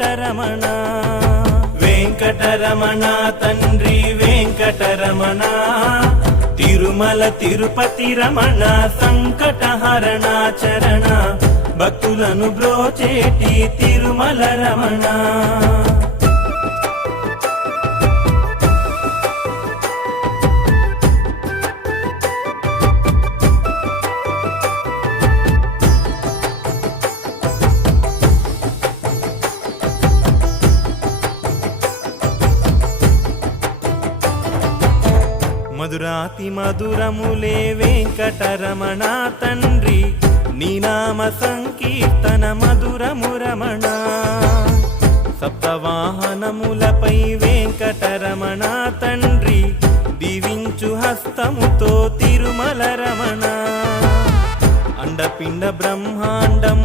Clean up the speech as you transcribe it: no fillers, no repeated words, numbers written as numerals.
వెంకటరమణ. వెంకటరమణ తండ్రి వెంకటరమణ, తిరుమల తిరుపతి రమణ, సంకటహరణ చరణ, భక్తులను బ్రోచేటి తిరుమల రమణ. మధురాతి మధురములే వెంకటరమణ తండ్రి, నీ నామ సంకీర్తన మధురము రమణ. సప్తవాహనములపై వెంకటరమణ తండ్రి, దీవించు హస్తముతో తిరుమల రమణ. అండపిండ బ్రహ్మాండం